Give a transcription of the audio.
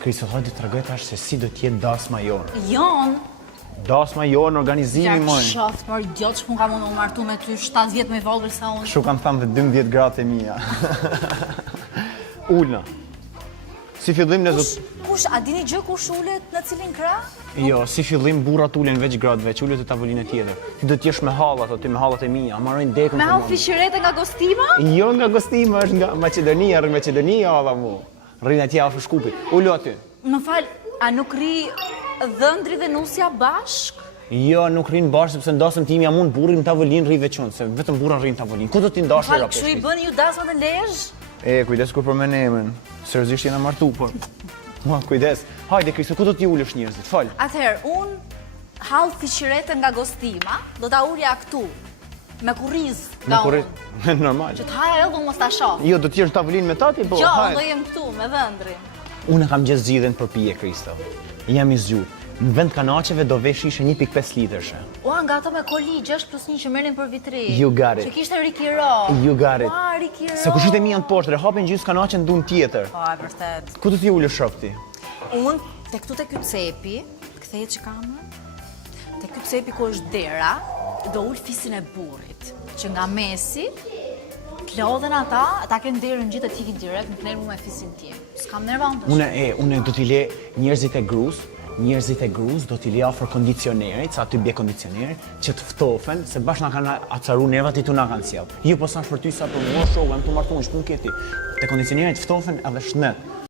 Kristo, hajde të tregoj tash se si do t'jetë dasma jonë. Jon, Dasma jonë, organizimi moj. shoft, mor idiot që ka mundu martu me ty 7 vjet më i vogël se unë. Kështu kam thënë dhe 12 gratë e mia. Ulna. Si fillim ne zot. Kush, a dini gjë kush ulet në cilin krah? Jo, si fillim burrat ulen veç gratë veç, ulet te tavolinë tjetër. Ti do të jesh me hallat aty, me hallat e mia, marrojnë dekën. Me hall fishirete nga Gostima? Jo nga Gostima, është nga Maqedonia, rrë Maqedonia alla mu. Rrin atje afër Shkupit. Ulo aty. Më fal, a nuk ri Dhëndri dhe Nusja bashk? Jo, nuk rrin bashkë sepse ndasëm ti jam unë burrin në tavolinë rri veçun, se vetëm burra rrin në tavolinë. Ku do ti ndash Fal, kështu i bëni ju dasma në Lezhë? Kujdes kur për me nemen. Seriozisht jena martu, por. Kujdes. Hajde Kristo, ku do t'i ulësh njerëzit? Fal. Atëherë, unë hall fishirete nga Gostima, do ta ulja këtu. Me kurriz nga unë. Normal. Që të haja edhe unë mos ta shoh. Jo, do të jesh në tavolinë me tati, po. Jo, hajde. do jem këtu me Dhëndrin. Unë kam gjithë zgjidhjen për pije, Kristo. Jam i zgjuar. Në vend kanaqeve do vesh ishe 1.5 litrëshe. Ua, nga ato me koli 6+1 që merrin për vitrinë. You got it. Që kishte Rikiro. You got it. Ua, Rikiro. Se kushit e mi janë të poshtë, hapin gjysë kanaqen ndun tjetër. Po, e vërtet. Ku do t'i ulësh shokti? Unë, te këtu te ky cepi, kthehet që kamerën, te ky cepi ku është dera, do ul fisin e burrit, që nga mesi, t'lodhen ata kenë derën gjithë të ikin direkt, nuk nervu me fisin tim. S'kam nerva unë. Unë do t'i le njerëzit e gruz do t'i le afër kondicionerit, sa aty bie kondicioneri, që të ftofen, se bash na kanë acaru nervat i tu na kanë sjell. Jo po sa për ty sa për mua shoh, jam tu martuar, s'pun keti. Te kondicioneri të ftofen edhe shnet.